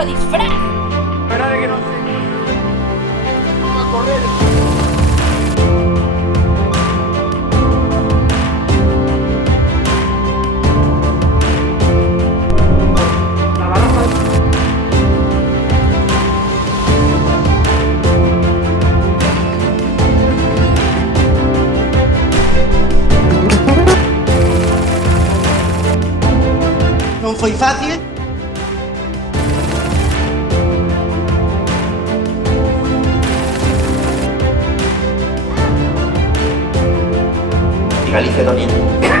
vuestro disfraz. Espera que no sé. Vamos a correr. La baraja. Non foi fácil. Y Galicia también.